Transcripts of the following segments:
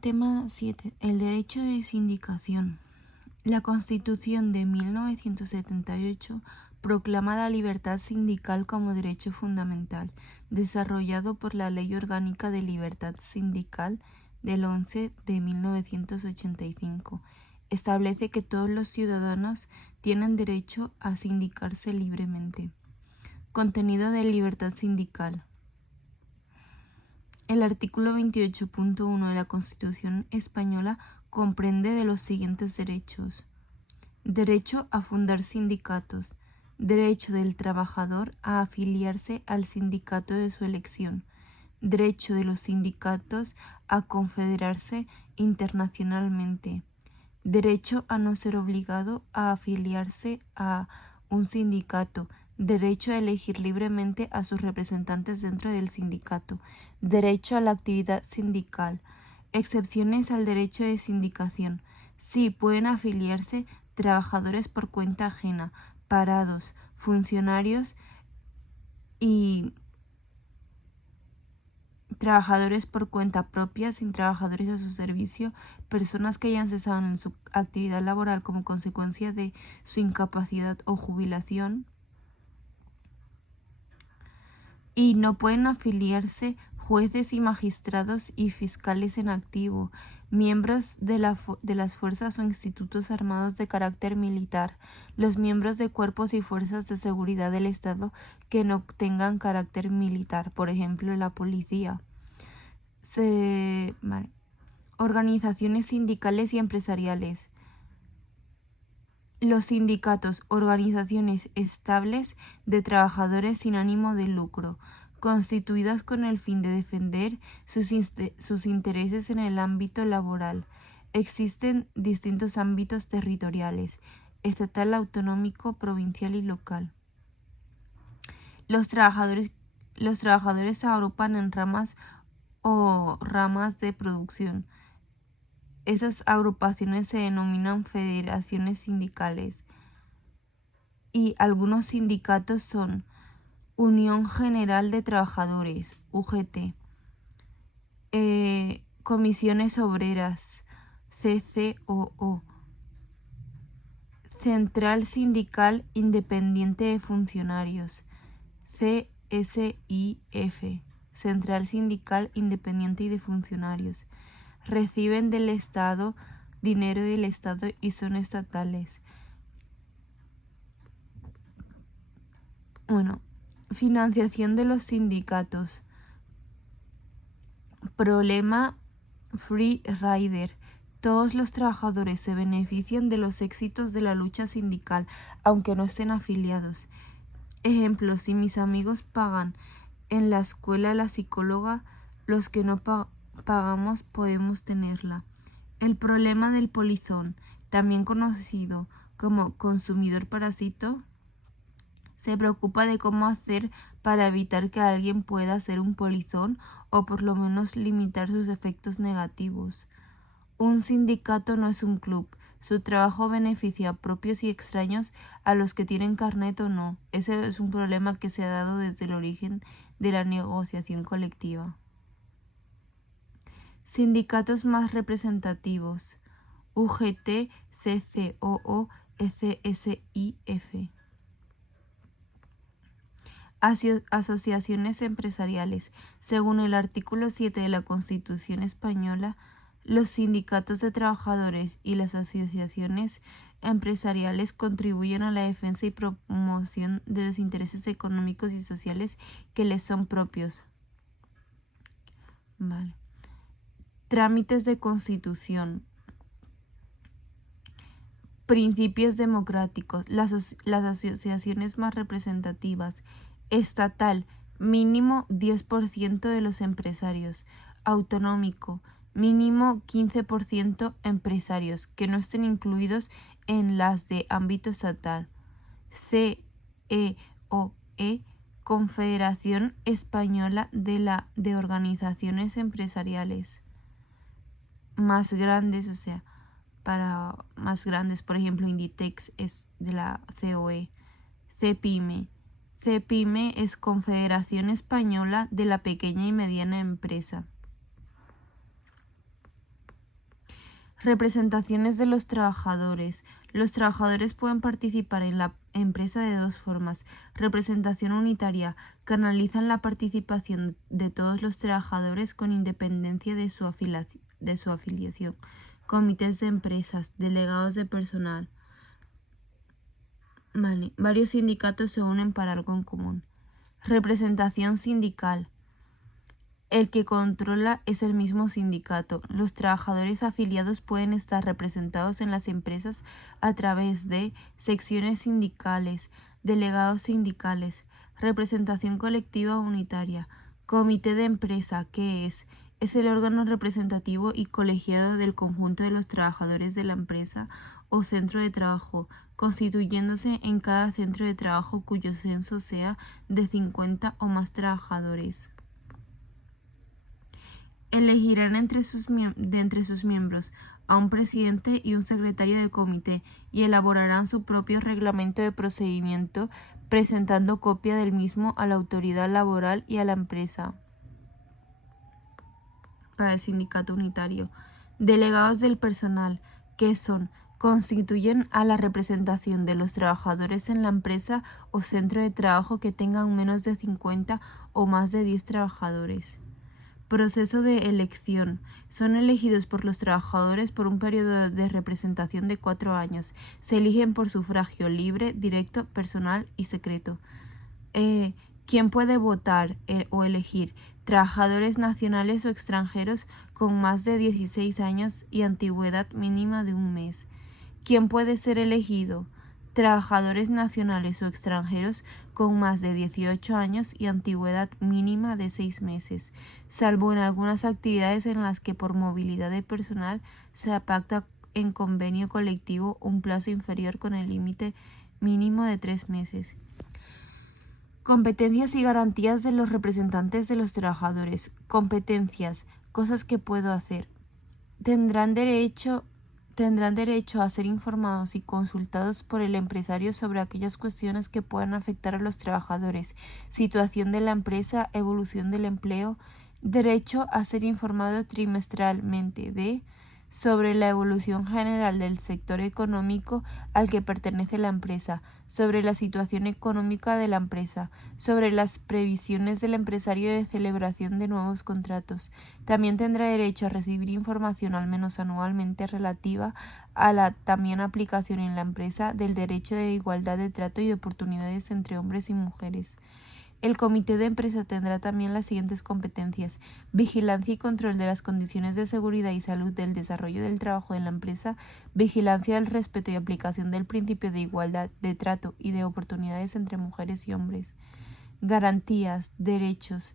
Tema 7. El derecho de sindicación. La Constitución de 1978 proclama la libertad sindical como derecho fundamental, desarrollado por la Ley Orgánica de Libertad Sindical del 11 de 1985. Establece que todos los ciudadanos tienen derecho a sindicarse libremente. Contenido de libertad sindical. El artículo 28.1 de la Constitución española comprende de los siguientes derechos: derecho a fundar sindicatos, derecho del trabajador a afiliarse al sindicato de su elección, derecho de los sindicatos a confederarse internacionalmente, derecho a no ser obligado a afiliarse a un sindicato, derecho a elegir libremente a sus representantes dentro del sindicato, derecho a la actividad sindical. Excepciones al derecho de sindicación. Sí pueden afiliarse trabajadores por cuenta ajena, parados, funcionarios y trabajadores por cuenta propia sin trabajadores a su servicio, personas que hayan cesado en su actividad laboral como consecuencia de su incapacidad o jubilación. Y no pueden afiliarse jueces y magistrados y fiscales en activo, miembros de las fuerzas o institutos armados de carácter militar, los miembros de cuerpos y fuerzas de seguridad del Estado que no tengan carácter militar, por ejemplo, la policía. Organizaciones sindicales y empresariales. Los sindicatos, organizaciones estables de trabajadores sin ánimo de lucro, constituidas con el fin de defender sus intereses en el ámbito laboral. Existen distintos ámbitos territoriales: estatal, autonómico, provincial y local. Los trabajadores se agrupan en ramas o ramas de producción. Esas agrupaciones se denominan federaciones sindicales. Y algunos sindicatos son Unión General de Trabajadores, UGT, Comisiones Obreras, CCOO, Central Sindical Independiente de Funcionarios, CSIF, Central Sindical Independiente de Funcionarios. Reciben del Estado dinero del Estado y son estatales. Financiación de los sindicatos. Problema Free Rider. Todos los trabajadores se benefician de los éxitos de la lucha sindical, aunque no estén afiliados. Ejemplo: si mis amigos pagan en la escuela la psicóloga, los que no pagamos podemos tenerla. El problema del polizón, también conocido como consumidor parásito, se preocupa de cómo hacer para evitar que alguien pueda ser un polizón o por lo menos limitar sus efectos negativos. Un sindicato no es un club. Su trabajo beneficia a propios y extraños, a los que tienen carnet o no. Ese es un problema que se ha dado desde el origen de la negociación colectiva. Sindicatos más representativos: UGT, CCOO, CSIF. Asociaciones empresariales. Según el artículo 7 de la Constitución española, los sindicatos de trabajadores y las asociaciones empresariales contribuyen a la defensa y promoción de los intereses económicos y sociales que les son propios. Trámites de constitución. Principios democráticos. Las asociaciones más representativas. Estatal, mínimo 10% de los empresarios. Autonómico, mínimo 15% empresarios que no estén incluidos en las de ámbito estatal. CEOE, Confederación Española de Organizaciones Empresariales. Más grandes, para más grandes, por ejemplo, Inditex es de la COE. CEPIME. CEPIME es Confederación Española de la Pequeña y Mediana Empresa. Representaciones de los trabajadores. Los trabajadores pueden participar en la empresa de dos formas. Representación unitaria. Canalizan la participación de todos los trabajadores con independencia de su afiliación. Comités de empresas. Delegados de personal. Varios sindicatos se unen para algo en común. Representación sindical. El que controla es el mismo sindicato. Los trabajadores afiliados pueden estar representados en las empresas a través de secciones sindicales, delegados sindicales, representación colectiva unitaria, comité de empresa, que es el órgano representativo y colegiado del conjunto de los trabajadores de la empresa o centro de trabajo, constituyéndose en cada centro de trabajo cuyo censo sea de 50 o más trabajadores. Elegirán entre sus miembros a un presidente y un secretario de comité y elaborarán su propio reglamento de procedimiento, presentando copia del mismo a la autoridad laboral y a la empresa. Para el sindicato unitario. Delegados del personal, que constituyen a la representación de los trabajadores en la empresa o centro de trabajo que tengan menos de 50 o más de 10 trabajadores. Proceso de elección. Son elegidos por los trabajadores por un periodo de representación de 4 años. Se eligen por sufragio libre, directo, personal y secreto. ¿Quién puede votar o elegir? Trabajadores nacionales o extranjeros con más de 16 años y antigüedad mínima de un mes. ¿Quién puede ser elegido? Trabajadores nacionales o extranjeros con más de 18 años y antigüedad mínima de 6 meses, salvo en algunas actividades en las que por movilidad de personal se pacta en convenio colectivo un plazo inferior con el límite mínimo de 3 meses. Competencias y garantías de los representantes de los trabajadores. Competencias, cosas que puedo hacer. Tendrán derecho a ser informados y consultados por el empresario sobre aquellas cuestiones que puedan afectar a los trabajadores, situación de la empresa, evolución del empleo, derecho a ser informado trimestralmente sobre la evolución general del sector económico al que pertenece la empresa, sobre la situación económica de la empresa, sobre las previsiones del empresario de celebración de nuevos contratos. También tendrá derecho a recibir información al menos anualmente relativa a la también aplicación en la empresa del derecho de igualdad de trato y de oportunidades entre hombres y mujeres. El comité de empresa tendrá también las siguientes competencias: vigilancia y control de las condiciones de seguridad y salud del desarrollo del trabajo de la empresa, vigilancia del respeto y aplicación del principio de igualdad de trato y de oportunidades entre mujeres y hombres. Garantías, derechos,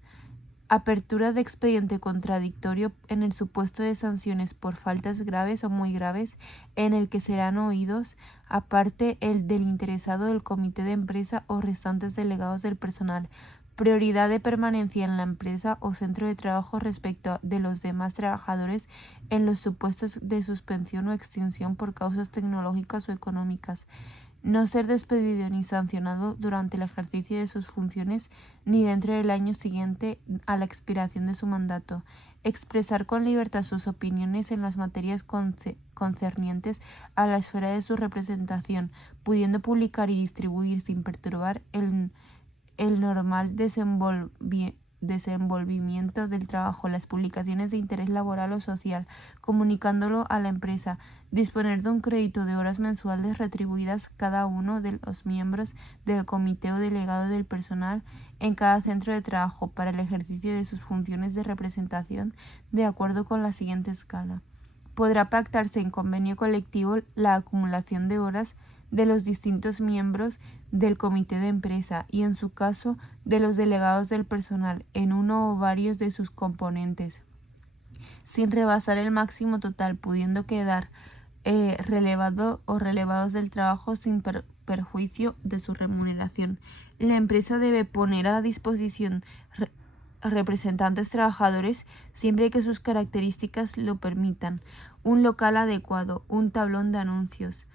apertura de expediente contradictorio en el supuesto de sanciones por faltas graves o muy graves, en el que serán oídos, aparte el del interesado, del comité de empresa o restantes delegados del personal. Prioridad de permanencia en la empresa o centro de trabajo respecto de los demás trabajadores en los supuestos de suspensión o extinción por causas tecnológicas o económicas. No ser despedido ni sancionado durante el ejercicio de sus funciones ni dentro del año siguiente a la expiración de su mandato. Expresar con libertad sus opiniones en las materias concernientes a la esfera de su representación, pudiendo publicar y distribuir sin perturbar el normal desenvolvimiento del trabajo, las publicaciones de interés laboral o social, comunicándolo a la empresa, disponer de un crédito de horas mensuales retribuidas cada uno de los miembros del comité o delegado del personal en cada centro de trabajo para el ejercicio de sus funciones de representación de acuerdo con la siguiente escala. Podrá pactarse en convenio colectivo la acumulación de horas de los distintos miembros del comité de empresa y, en su caso, de los delegados del personal en uno o varios de sus componentes, sin rebasar el máximo total, pudiendo quedar relevado o relevados del trabajo sin perjuicio de su remuneración. La empresa debe poner a disposición representantes trabajadores siempre que sus características lo permitan, un local adecuado, un tablón de anuncios,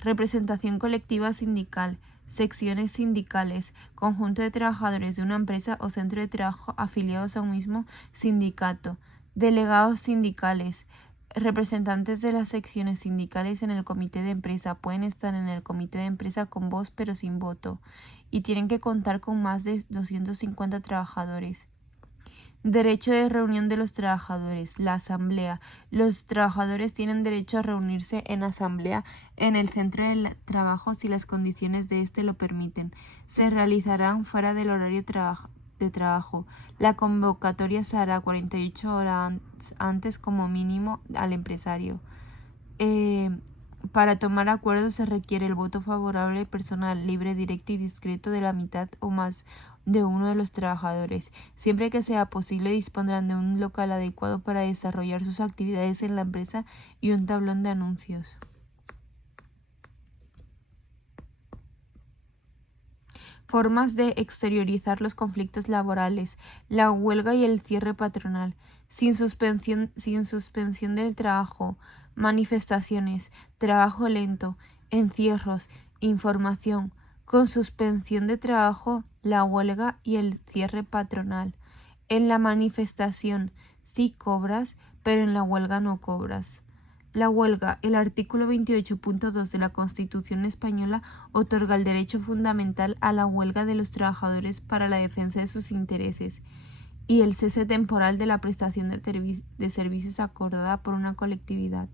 representación colectiva sindical, secciones sindicales, conjunto de trabajadores de una empresa o centro de trabajo afiliados a un mismo sindicato, delegados sindicales, Representantes de las secciones sindicales en el comité de empresa pueden estar en el comité de empresa con voz pero sin voto y tienen que contar con más de 250 trabajadores. Derecho de reunión de los trabajadores. La asamblea. Los trabajadores tienen derecho a reunirse en asamblea en el centro del trabajo si las condiciones de éste lo permiten. Se realizarán fuera del horario de trabajo. La convocatoria se hará 48 horas antes como mínimo al empresario. Para tomar acuerdos se requiere el voto favorable personal, libre, directo y discreto de la mitad o más de uno de los trabajadores. Siempre que sea posible, dispondrán de un local adecuado para desarrollar sus actividades en la empresa y un tablón de anuncios. Formas de exteriorizar los conflictos laborales. La huelga y el cierre patronal. Sin suspensión del trabajo. Manifestaciones. Trabajo lento. Encierros. Información. Con suspensión de trabajo, la huelga y el cierre patronal. En la manifestación sí cobras, pero en la huelga no cobras. La huelga. El artículo 28.2 de la Constitución española otorga el derecho fundamental a la huelga de los trabajadores para la defensa de sus intereses y el cese temporal de la prestación de servicios acordada por una colectividad.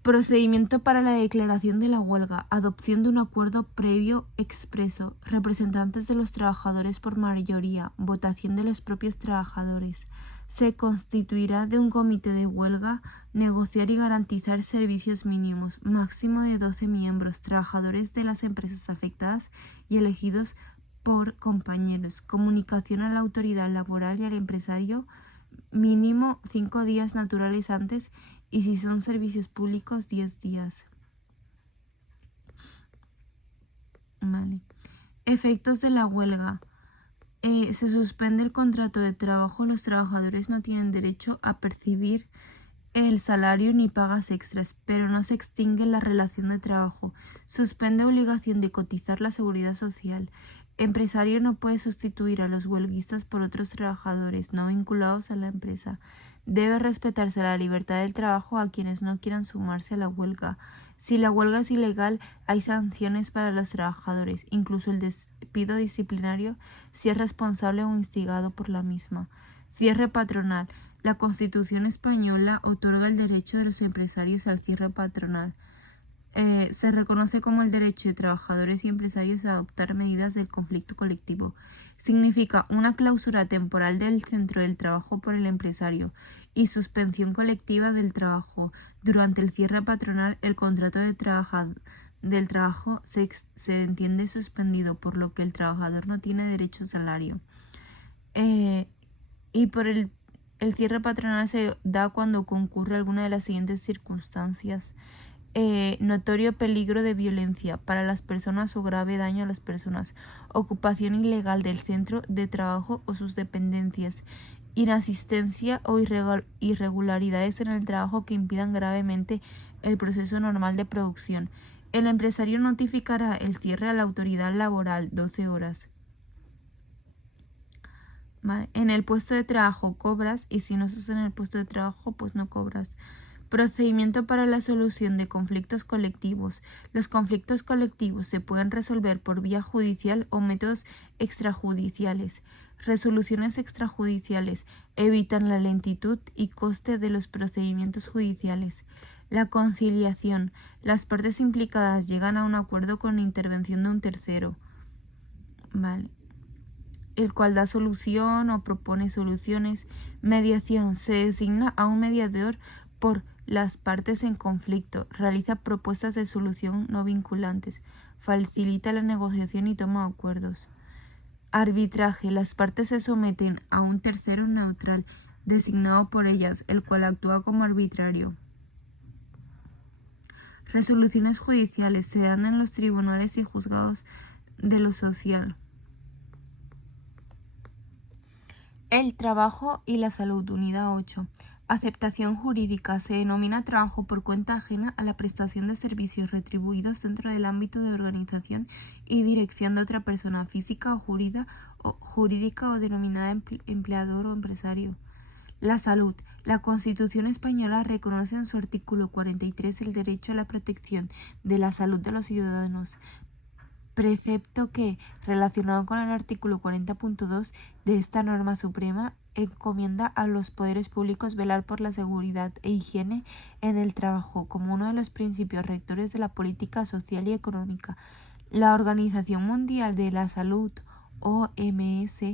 Procedimiento para la declaración de la huelga. Adopción de un acuerdo previo expreso. Representantes de los trabajadores por mayoría. Votación de los propios trabajadores. Se constituirá de un comité de huelga, negociar y garantizar servicios mínimos, máximo de 12 miembros, trabajadores de las empresas afectadas y elegidos por compañeros. Comunicación a la autoridad laboral y al empresario, mínimo 5 días naturales antes y si son servicios públicos 10 días. Vale. Efectos de la huelga. Se suspende el contrato de trabajo, los trabajadores no tienen derecho a percibir el salario ni pagas extras, pero no se extingue la relación de trabajo. Suspende obligación de cotizar la seguridad social. Empresario no puede sustituir a los huelguistas por otros trabajadores no vinculados a la empresa. Debe respetarse la libertad del trabajo a quienes no quieran sumarse a la huelga. Si la huelga es ilegal, hay sanciones para los trabajadores, incluso el despido disciplinario si es responsable o instigado por la misma. Cierre patronal. La Constitución española otorga el derecho de los empresarios al cierre patronal. Se reconoce como el derecho de trabajadores y empresarios a adoptar medidas del conflicto colectivo. Significa una clausura temporal del centro del trabajo por el empresario y suspensión colectiva del trabajo. Durante el cierre patronal, el contrato del trabajo se entiende suspendido, por lo que el trabajador no tiene derecho a salario. Y por el cierre patronal se da cuando concurre alguna de las siguientes circunstancias. Notorio peligro de violencia para las personas o grave daño a las personas, ocupación ilegal del centro de trabajo o sus dependencias, inasistencia o irregularidades en el trabajo que impidan gravemente el proceso normal de producción. El empresario notificará el cierre a la autoridad laboral 12 horas. ¿Vale? En el puesto de trabajo cobras y si no estás en el puesto de trabajo pues no cobras. Procedimiento para la solución de conflictos colectivos. Los conflictos colectivos se pueden resolver por vía judicial o métodos extrajudiciales. Resoluciones extrajudiciales evitan la lentitud y coste de los procedimientos judiciales. La conciliación. Las partes implicadas llegan a un acuerdo con la intervención de un tercero, ¿vale?, el cual da solución o propone soluciones. Mediación. Se designa a un mediador por las partes en conflicto, realiza propuestas de solución no vinculantes, facilita la negociación y toma acuerdos. Arbitraje. Las partes se someten a un tercero neutral, designado por ellas, el cual actúa como arbitrario. Resoluciones judiciales. Se dan en los tribunales y juzgados de lo social. El trabajo y la salud, unidad 8. Aceptación jurídica. Se denomina trabajo por cuenta ajena a la prestación de servicios retribuidos dentro del ámbito de organización y dirección de otra persona física o jurídica o denominada empleador o empresario. La salud. La Constitución española reconoce en su artículo 43 el derecho a la protección de la salud de los ciudadanos, precepto que, relacionado con el artículo 40.2 de esta norma suprema, encomienda a los poderes públicos velar por la seguridad e higiene en el trabajo como uno de los principios rectores de la política social y económica. La Organización Mundial de la Salud, OMS,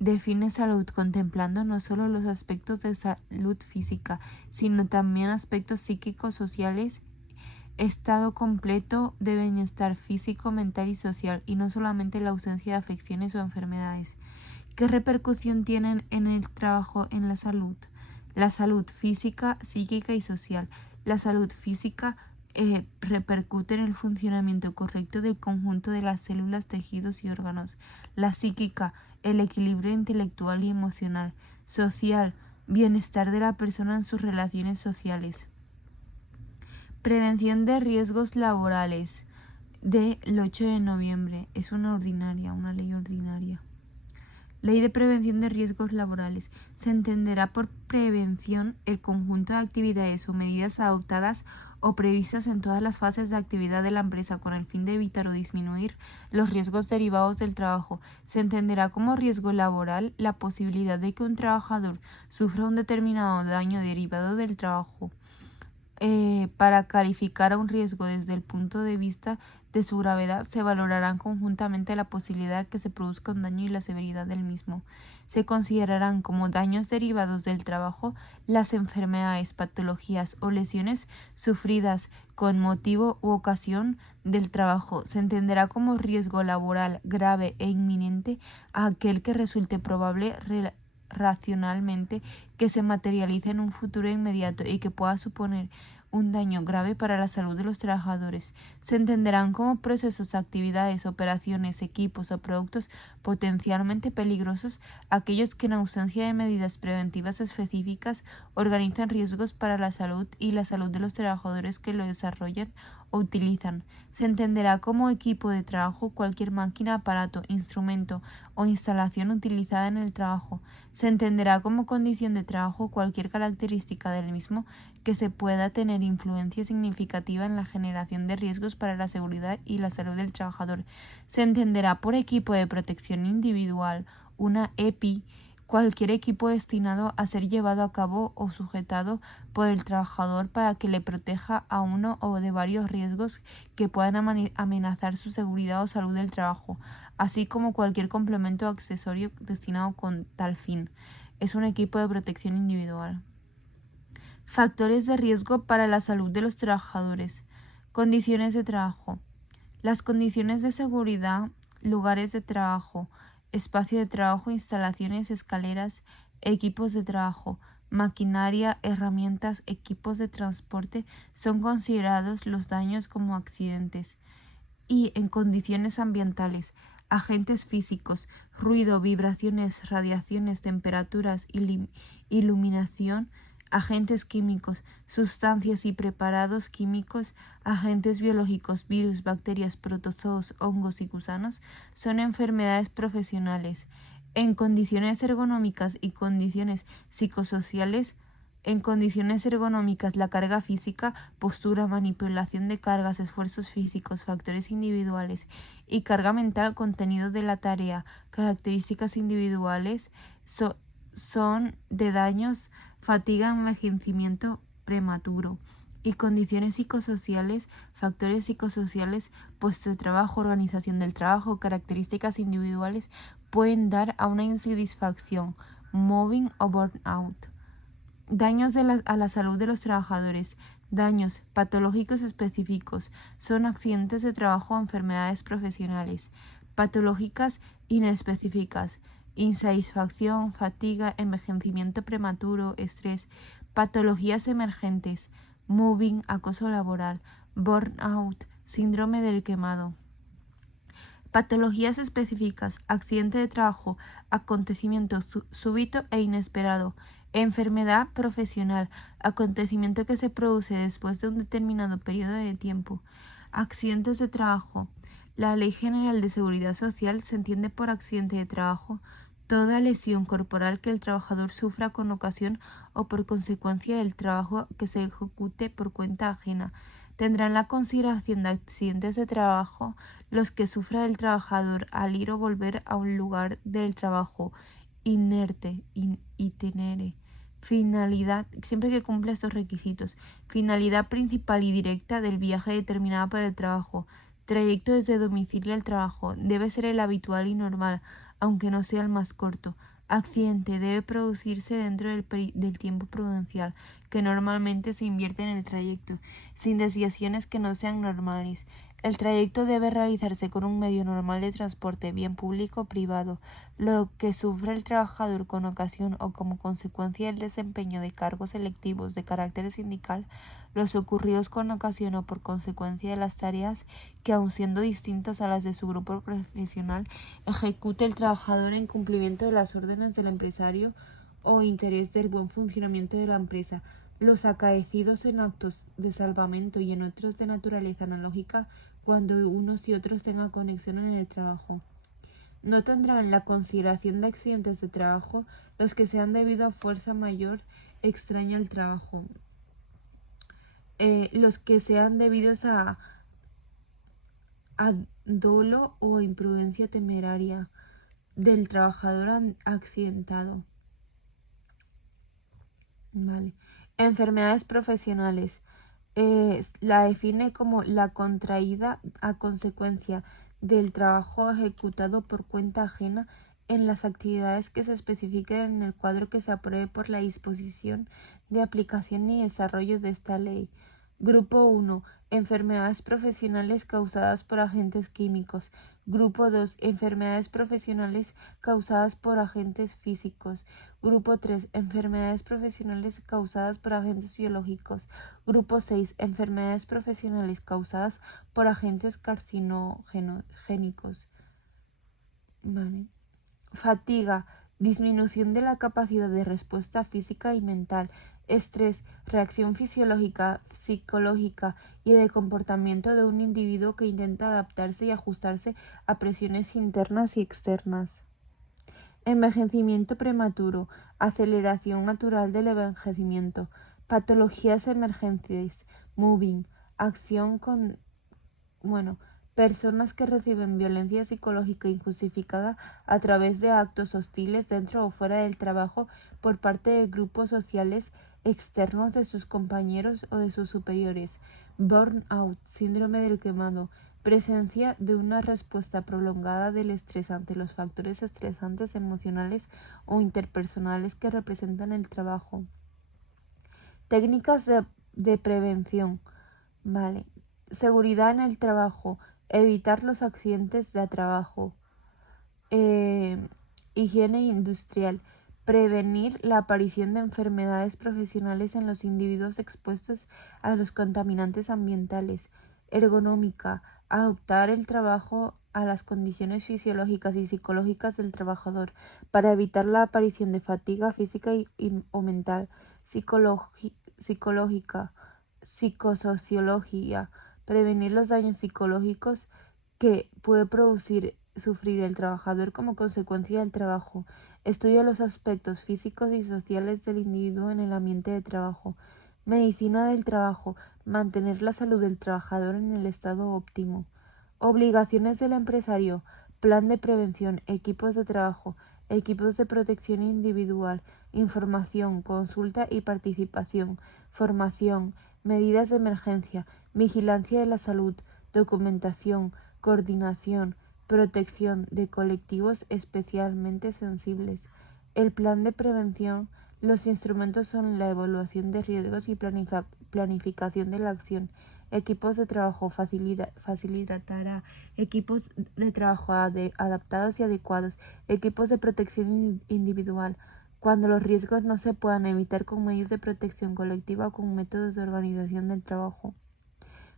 define salud contemplando no solo los aspectos de salud física, sino también aspectos psíquicos, sociales, estado completo de bienestar físico, mental y social, y no solamente la ausencia de afecciones o enfermedades. ¿Qué repercusión tienen en el trabajo en la salud? La salud física, psíquica y social. La salud física repercute en el funcionamiento correcto del conjunto de las células, tejidos y órganos. La psíquica, el equilibrio intelectual y emocional. Social, bienestar de la persona en sus relaciones sociales. Prevención de riesgos laborales del 8 de noviembre. Es una ley ordinaria. Ley de prevención de riesgos laborales. Se entenderá por prevención el conjunto de actividades o medidas adoptadas o previstas en todas las fases de actividad de la empresa con el fin de evitar o disminuir los riesgos derivados del trabajo. Se entenderá como riesgo laboral la posibilidad de que un trabajador sufra un determinado daño derivado del trabajo. Para calificar a un riesgo desde el punto de vista de su gravedad, se valorarán conjuntamente la posibilidad de que se produzca un daño y la severidad del mismo. Se considerarán como daños derivados del trabajo las enfermedades, patologías o lesiones sufridas con motivo u ocasión del trabajo. Se entenderá como riesgo laboral grave e inminente a aquel que resulte probable racionalmente que se materialice en un futuro inmediato y que pueda suponer un daño grave para la salud de los trabajadores. Se entenderán como procesos, actividades, operaciones, equipos o productos potencialmente peligrosos aquellos que en ausencia de medidas preventivas específicas organizan riesgos para la salud y la salud de los trabajadores que lo desarrollan o utilizan. Se entenderá como equipo de trabajo cualquier máquina, aparato, instrumento o instalación utilizada en el trabajo. Se entenderá como condición de trabajo cualquier característica del mismo que se pueda tener influencia significativa en la generación de riesgos para la seguridad y la salud del trabajador. Se entenderá por equipo de protección individual, una EPI, cualquier equipo destinado a ser llevado a cabo o sujetado por el trabajador para que le proteja a uno o de varios riesgos que puedan amenazar su seguridad o salud del trabajo, así como cualquier complemento o accesorio destinado con tal fin. Es un equipo de protección individual. Factores de riesgo para la salud de los trabajadores. Condiciones de trabajo. Las condiciones de seguridad, lugares de trabajo, espacio de trabajo, instalaciones, escaleras, equipos de trabajo, maquinaria, herramientas, equipos de transporte son considerados los daños como accidentes. Y en condiciones ambientales, agentes físicos, ruido, vibraciones, radiaciones, temperaturas, iluminación, agentes químicos, sustancias y preparados químicos, agentes biológicos, virus, bacterias, protozoos, hongos y gusanos, son enfermedades profesionales. En condiciones ergonómicas y condiciones psicosociales, en condiciones ergonómicas, la carga física, postura, manipulación de cargas, esfuerzos físicos, factores individuales y carga mental, contenido de la tarea, características individuales, son de daños, fatiga, envejecimiento prematuro. Y condiciones psicosociales, factores psicosociales, puesto de trabajo, organización del trabajo, características individuales pueden dar a una insatisfacción, mobbing o burnout. Daños a la salud de los trabajadores. Daños patológicos específicos son accidentes de trabajo o enfermedades profesionales. Patológicas inespecíficas. Insatisfacción, fatiga, envejecimiento prematuro, estrés. Patologías emergentes. Mobbing, acoso laboral. Burnout, síndrome del quemado. Patologías específicas. Accidente de trabajo. Acontecimiento súbito e inesperado. Enfermedad profesional, acontecimiento que se produce después de un determinado periodo de tiempo. Accidentes de trabajo. La Ley General de Seguridad Social se entiende por accidente de trabajo toda lesión corporal que el trabajador sufra con ocasión o por consecuencia del trabajo que se ejecute por cuenta ajena. Tendrán la consideración de accidentes de trabajo los que sufra el trabajador al ir o volver a un lugar del trabajo inerte, itinere. Finalidad, siempre que cumpla estos requisitos. Finalidad principal y directa del viaje determinada por el trabajo. Trayecto desde domicilio al trabajo. Debe ser el habitual y normal, aunque no sea el más corto. Accidente debe producirse dentro del tiempo prudencial, que normalmente se invierte en el trayecto, sin desviaciones que no sean normales. El trayecto debe realizarse con un medio normal de transporte, bien público o privado. Lo que sufre el trabajador con ocasión o como consecuencia del desempeño de cargos selectivos de carácter sindical, los ocurridos con ocasión o por consecuencia de las tareas que, aun siendo distintas a las de su grupo profesional, ejecute el trabajador en cumplimiento de las órdenes del empresario o interés del buen funcionamiento de la empresa. Los acaecidos en actos de salvamento y en otros de naturaleza analógica cuando unos y otros tengan conexión en el trabajo. No tendrán la consideración de accidentes de trabajo los que sean debido a fuerza mayor extraña al trabajo, los que sean debidos a dolo o imprudencia temeraria del trabajador accidentado. Vale. Enfermedades profesionales. La define como la contraída a consecuencia del trabajo ejecutado por cuenta ajena en las actividades que se especifiquen en el cuadro que se apruebe por la disposición de aplicación y desarrollo de esta ley. Grupo 1. Enfermedades profesionales causadas por agentes químicos. Grupo 2. Enfermedades profesionales causadas por agentes físicos. Grupo 3. Enfermedades profesionales causadas por agentes biológicos. Grupo 6. Enfermedades profesionales causadas por agentes carcinogénicos. Vale. Fatiga, disminución de la capacidad de respuesta física y mental, estrés, reacción fisiológica, psicológica y de comportamiento de un individuo que intenta adaptarse y ajustarse a presiones internas y externas. Envejecimiento prematuro, aceleración natural del envejecimiento, patologías emergentes, moving, acción con, personas que reciben violencia psicológica injustificada a través de actos hostiles dentro o fuera del trabajo por parte de grupos sociales externos de sus compañeros o de sus superiores. Burnout, síndrome del quemado, presencia de una respuesta prolongada del estrés ante los factores estresantes emocionales o interpersonales que representan el trabajo. Técnicas de prevención. Vale. Seguridad en el trabajo. Evitar los accidentes de trabajo. Higiene industrial. Prevenir la aparición de enfermedades profesionales en los individuos expuestos a los contaminantes ambientales. Ergonómica. Adaptar el trabajo a las condiciones fisiológicas y psicológicas del trabajador para evitar la aparición de fatiga física o mental. Psicológica. Psicosociología. Prevenir los daños psicológicos que puede sufrir el trabajador como consecuencia del trabajo. Estudia los aspectos físicos y sociales del individuo en el ambiente de trabajo. Medicina del trabajo. Mantener la salud del trabajador en el estado óptimo. Obligaciones del empresario. Plan de prevención. Equipos de trabajo. Equipos de protección individual. Información, consulta y participación. Formación. Medidas de emergencia. Vigilancia de la salud. Documentación. Coordinación. Protección de colectivos especialmente sensibles. El plan de prevención. Los instrumentos son la evaluación de riesgos y planificación de la acción. Equipos de trabajo facilitará equipos de trabajo adaptados y adecuados. Equipos de protección individual. Cuando los riesgos no se puedan evitar con medios de protección colectiva o con métodos de organización del trabajo.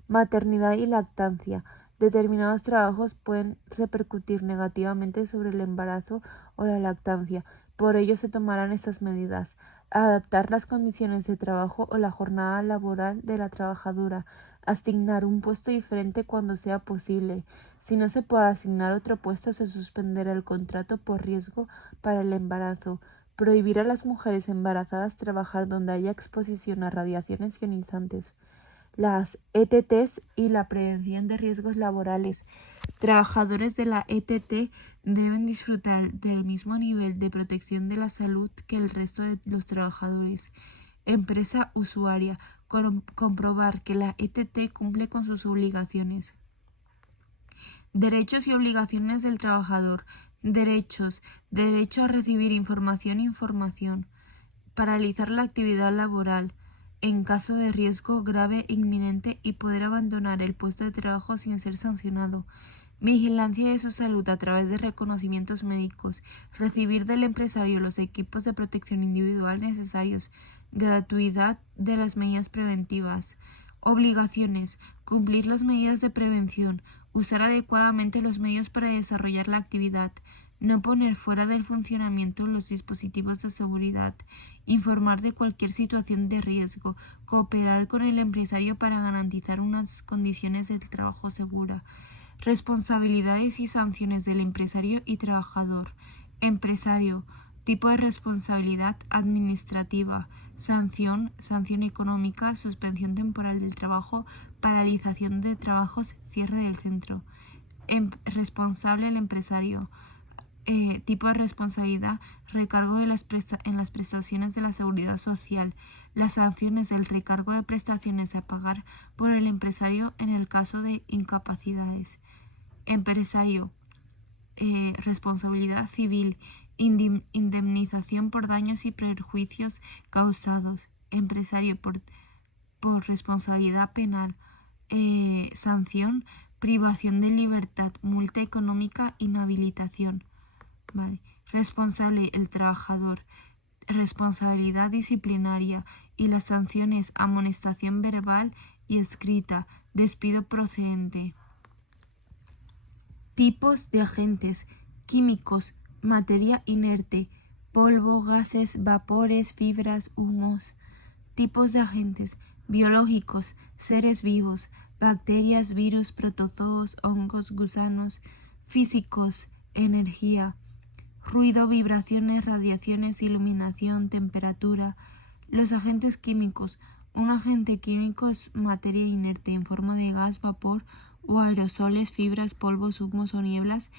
Maternidad y lactancia. Determinados trabajos pueden repercutir negativamente sobre el embarazo o la lactancia. Por ello se tomarán estas medidas. Adaptar las condiciones de trabajo o la jornada laboral de la trabajadora. asignar un puesto diferente cuando sea posible. Si no se puede asignar otro puesto, se suspenderá el contrato por riesgo para el embarazo. Prohibir a las mujeres embarazadas trabajar donde haya exposición a radiaciones ionizantes. Las ETTs y la prevención de riesgos laborales. Trabajadores de la ETT deben disfrutar del mismo nivel de protección de la salud que el resto de los trabajadores. Empresa usuaria. Comprobar que la ETT cumple con sus obligaciones. Derechos y obligaciones del trabajador. Derechos. Derecho a recibir información. Paralizar la actividad laboral en caso de riesgo grave e inminente y poder abandonar el puesto de trabajo sin ser sancionado. Vigilancia de su salud a través de reconocimientos médicos. Recibir del empresario los equipos de protección individual necesarios. Gratuidad de las medidas preventivas. Obligaciones. Cumplir las medidas de prevención. Usar adecuadamente los medios para desarrollar la actividad. No poner fuera del funcionamiento los dispositivos de seguridad. Informar de cualquier situación de riesgo. Cooperar con el empresario para garantizar unas condiciones de trabajo segura. Responsabilidades y sanciones del empresario y trabajador. Empresario. Tipo de responsabilidad administrativa. Sanción económica, suspensión temporal del trabajo, paralización de trabajos, cierre del centro. Responsable el empresario. Tipo de responsabilidad, recargo en las prestaciones de la seguridad social. Las sanciones del recargo de prestaciones a pagar por el empresario en el caso de incapacidades. Empresario. Responsabilidad civil. Indemnización por daños y perjuicios causados. Empresario por responsabilidad penal. Sanción. Privación de libertad. Multa económica. Inhabilitación. Vale. Responsable el trabajador. Responsabilidad disciplinaria y las sanciones: amonestación verbal y escrita, despido procedente. Tipos de agentes: químicos, materia inerte, polvo, gases, vapores, fibras, humos. Tipos de agentes: biológicos, seres vivos, bacterias, virus, protozoos, hongos, gusanos. Físicos, energía, ruido, vibraciones, radiaciones, iluminación, temperatura. Los agentes químicos. Un agente químico es materia inerte en forma de gas, vapor o aerosoles, fibras, polvos, humos o nieblas.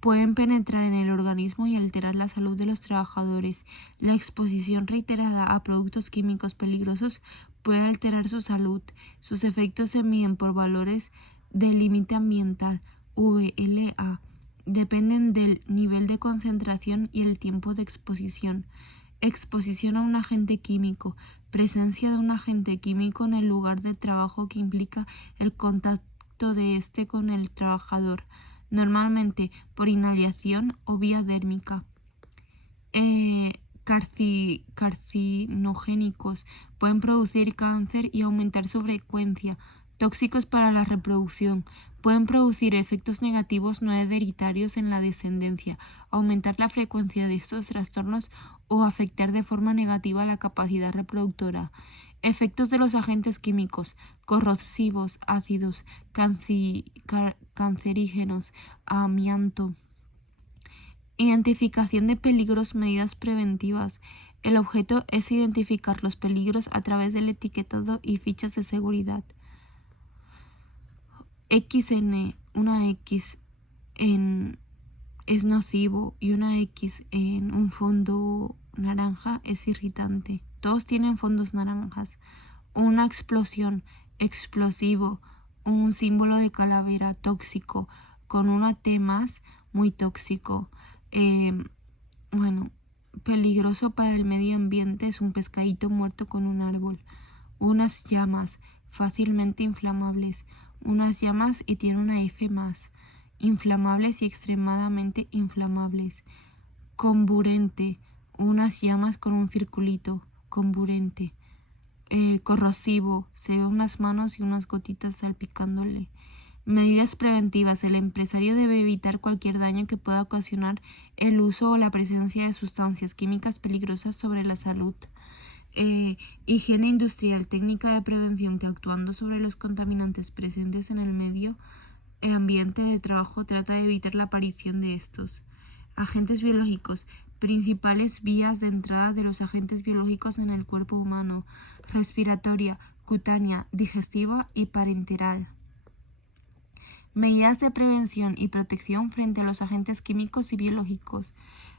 Pueden penetrar en el organismo y alterar la salud de los trabajadores. La exposición reiterada a productos químicos peligrosos puede alterar su salud. Sus efectos se miden por valores del límite ambiental, VLA. Dependen del nivel de concentración y el tiempo de exposición. Exposición a un agente químico. Presencia de un agente químico en el lugar de trabajo que implica el contacto de este con el trabajador, normalmente por inhalación o vía dérmica. Carcinogénicos. Pueden producir cáncer y aumentar su frecuencia. Tóxicos para la reproducción. Pueden producir efectos negativos no hereditarios en la descendencia, aumentar la frecuencia de estos trastornos o afectar de forma negativa la capacidad reproductora. Efectos de los agentes químicos: corrosivos, ácidos, cancerígenos, amianto. Identificación de peligros, medidas preventivas. El objeto es identificar los peligros a través del etiquetado y fichas de seguridad. XN, una X es nocivo y una X en un fondo naranja es irritante. Todos tienen fondos naranjas. Una explosión, explosivo, un símbolo de calavera, tóxico, con una T más, muy tóxico. Peligroso para el medio ambiente es un pescadito muerto con un árbol. Unas llamas, fácilmente inflamables. Unas llamas y tiene una F más. Inflamables y extremadamente inflamables. Comburente, unas llamas con un circulito. Comburente. Corrosivo, se ve unas manos y unas gotitas salpicándole. Medidas preventivas. El empresario debe evitar cualquier daño que pueda ocasionar el uso o la presencia de sustancias químicas peligrosas sobre la salud. Higiene industrial, técnica de prevención que actuando sobre los contaminantes presentes en el medio ambiente de trabajo trata de evitar la aparición de estos. Agentes biológicos, principales vías de entrada de los agentes biológicos en el cuerpo humano: respiratoria, cutánea, digestiva y parenteral. Medidas de prevención y protección frente a los agentes químicos y biológicos: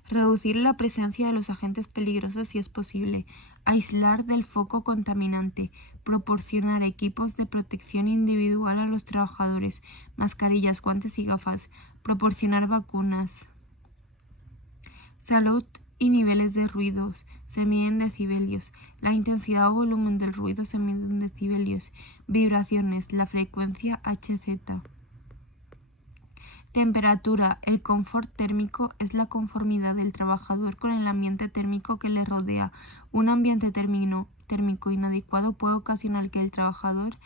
reducir la presencia de los agentes peligrosos si es posible, aislar del foco contaminante, proporcionar equipos de protección individual a los trabajadores, mascarillas, guantes y gafas, proporcionar vacunas. Salud y niveles de ruidos se miden en decibelios. La intensidad o volumen del ruido se mide en decibelios. Vibraciones, la frecuencia Hz. Temperatura. El confort térmico es la conformidad del trabajador con el ambiente térmico que le rodea. Un ambiente térmico inadecuado puede ocasionar que al trabajador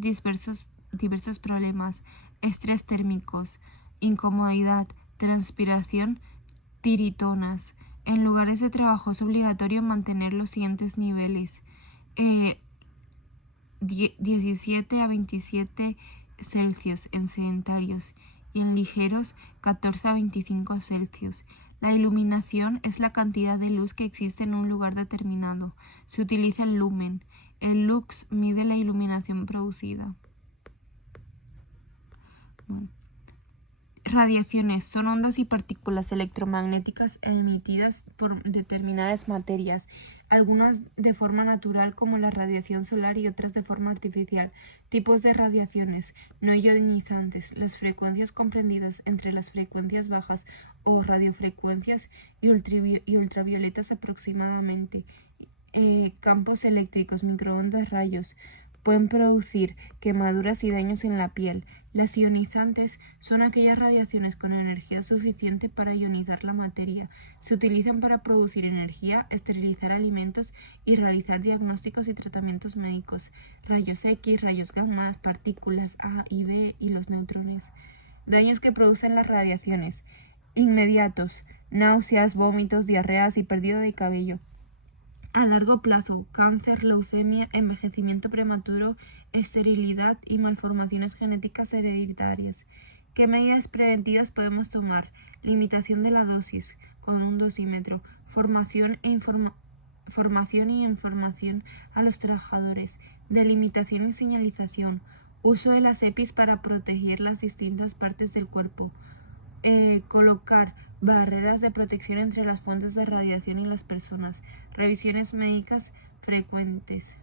diversos problemas: estrés térmicos, incomodidad, transpiración, tiritonas. En lugares de trabajo es obligatorio mantener los siguientes niveles: 17 a 27 Celsius en sedentarios y en ligeros 14 a 25 Celsius. La iluminación es la cantidad de luz que existe en un lugar determinado. Se utiliza el lumen. El lux mide la iluminación producida. Radiaciones son ondas y partículas electromagnéticas emitidas por determinadas materias, algunas de forma natural como la radiación solar y otras de forma artificial. Tipos de radiaciones: no ionizantes, las frecuencias comprendidas entre las frecuencias bajas o radiofrecuencias y ultravioletas aproximadamente. Campos eléctricos, microondas, rayos. Pueden producir quemaduras y daños en la piel. Las ionizantes son aquellas radiaciones con energía suficiente para ionizar la materia. Se utilizan para producir energía, esterilizar alimentos y realizar diagnósticos y tratamientos médicos. Rayos X, rayos gamma, partículas A y B y los neutrones. Daños que producen las radiaciones: inmediatos: náuseas, vómitos, diarreas y pérdida de cabello. A largo plazo: cáncer, leucemia, envejecimiento prematuro, esterilidad y malformaciones genéticas hereditarias. ¿Qué medidas preventivas podemos tomar? Limitación de la dosis con un dosímetro, formación y información a los trabajadores, delimitación y señalización, uso de las EPIs para proteger las distintas partes del cuerpo, colocar barreras de protección entre las fuentes de radiación y las personas, revisiones médicas frecuentes.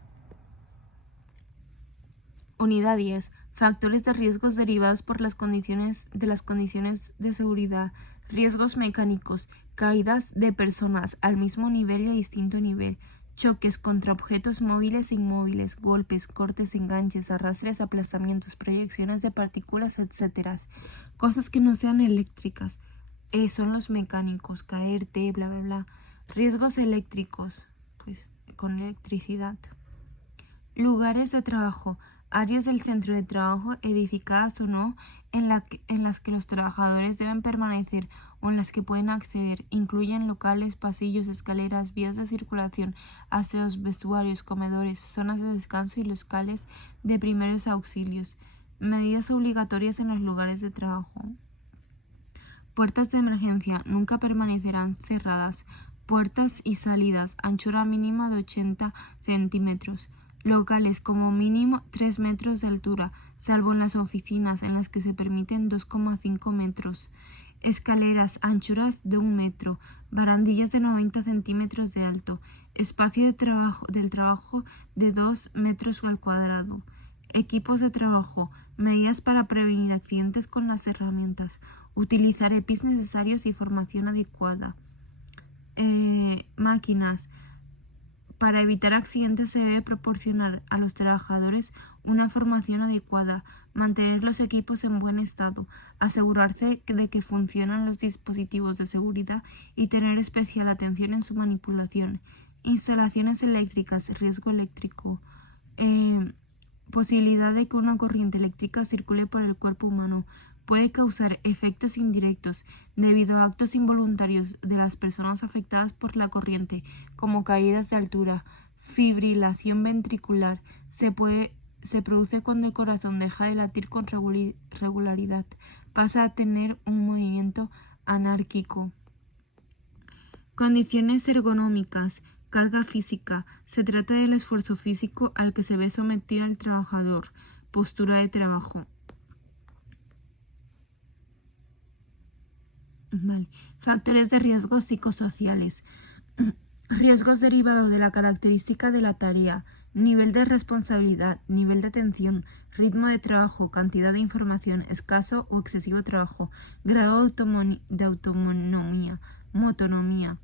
Unidad 10. Factores de riesgos derivados por las condiciones de seguridad. Riesgos mecánicos: caídas de personas al mismo nivel y a distinto nivel, choques contra objetos móviles e inmóviles, golpes, cortes, enganches, arrastres, aplastamientos, proyecciones de partículas, etc. Cosas que no sean eléctricas son los mecánicos: caerte, bla bla bla. Riesgos eléctricos, pues con electricidad. Lugares de trabajo: áreas del centro de trabajo, edificadas o no, en las que los trabajadores deben permanecer o en las que pueden acceder. Incluyen locales, pasillos, escaleras, vías de circulación, aseos, vestuarios, comedores, zonas de descanso y locales de primeros auxilios. Medidas obligatorias en los lugares de trabajo. Puertas de emergencia nunca permanecerán cerradas. Puertas y salidas: anchura mínima de 80 centímetros. Locales como mínimo 3 metros de altura, salvo en las oficinas en las que se permiten 2,5 metros. Escaleras: anchuras de 1 metro. Barandillas de 90 centímetros de alto. Espacio del trabajo de 2 metros al cuadrado. Equipos de trabajo: medidas para prevenir accidentes con las herramientas. Utilizar EPIs necesarios y formación adecuada. Máquinas: para evitar accidentes se debe proporcionar a los trabajadores una formación adecuada, mantener los equipos en buen estado, asegurarse de que funcionan los dispositivos de seguridad y tener especial atención en su manipulación. Instalaciones eléctricas: riesgo eléctrico, posibilidad de que una corriente eléctrica circule por el cuerpo humano, puede causar efectos indirectos debido a actos involuntarios de las personas afectadas por la corriente, como caídas de altura. Fibrilación ventricular se produce cuando el corazón deja de latir con regularidad, pasa a tener un movimiento anárquico. Condiciones ergonómicas. Carga física. Se trata del esfuerzo físico al que se ve sometido el trabajador. Postura de trabajo. Factores de riesgo psicosociales. Riesgos derivados de la característica de la tarea. Nivel de responsabilidad, nivel de atención, ritmo de trabajo, cantidad de información, escaso o excesivo trabajo, grado de autonomía, motonomía.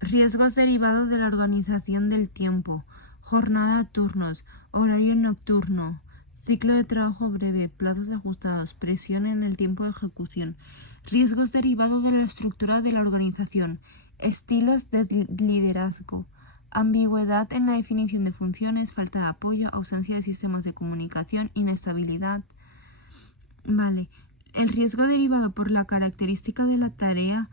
Riesgos derivados de la organización del tiempo, jornada a turnos, horario nocturno, ciclo de trabajo breve, plazos ajustados, presión en el tiempo de ejecución. Riesgos derivados de la estructura de la organización, estilos de liderazgo, ambigüedad en la definición de funciones, falta de apoyo, ausencia de sistemas de comunicación, inestabilidad. El riesgo derivado por la característica de la tarea,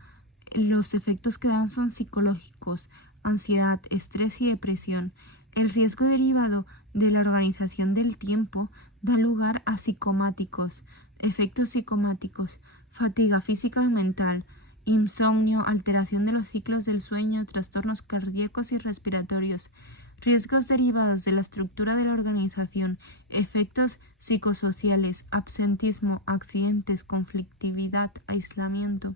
los efectos que dan son psicológicos, ansiedad, estrés y depresión. El riesgo derivado de la organización del tiempo da lugar a psicomáticos, efectos psicomáticos, fatiga física y mental, insomnio, alteración de los ciclos del sueño, trastornos cardíacos y respiratorios. Riesgos derivados de la estructura de la organización, efectos psicosociales, absentismo, accidentes, conflictividad, aislamiento.